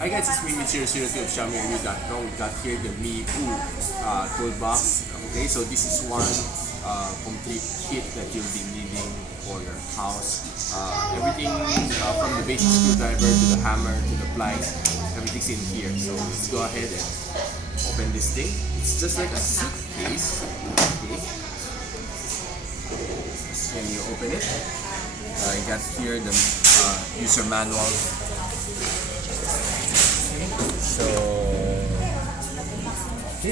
Hi guys, it's me, MIIIW of Xiaomi MIIIW.com. We got here the MIIIW Toolbox. Okay, so this is one complete kit that you'll be needing for your house. Everything from the basic screwdriver to the hammer to the pliers, everything's in here. So let's go ahead and open this thing. It's just like a suitcase. Okay. When you open it, you got here the user manual.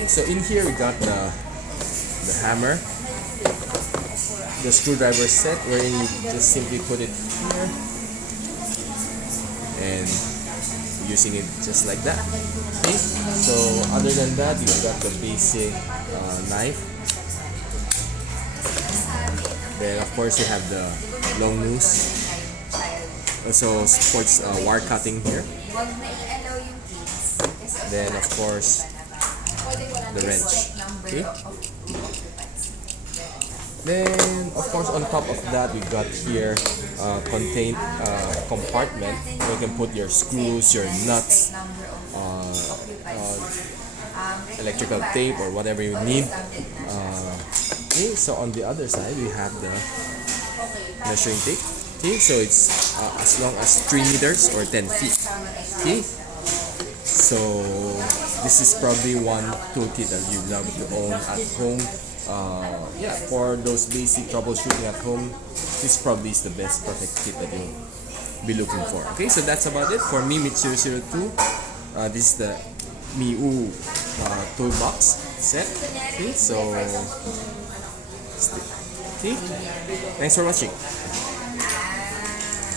So in here we got the hammer, the screwdriver set, wherein you just simply put it here and using it just like that. Okay. So other than that, you've got the basic knife. Then of course you have the long noose. Also supports wire cutting here. Then of course the wrench. Okay. Then of course on top of that we got here contained compartment where you can put your screws, your nuts, electrical tape or whatever you need. Okay, so on the other side we have the measuring tape. Okay, so it's as long as 3 meters or 10 feet. Okay, so this is probably one toolkit that you love to own at home. Yeah, for those basic troubleshooting at home, this probably is the best perfect kit that you'll be looking for. Okay, so that's about it for me, MIIIW. This is the MIIIW Toolbox set. Okay, so okay, thanks for watching.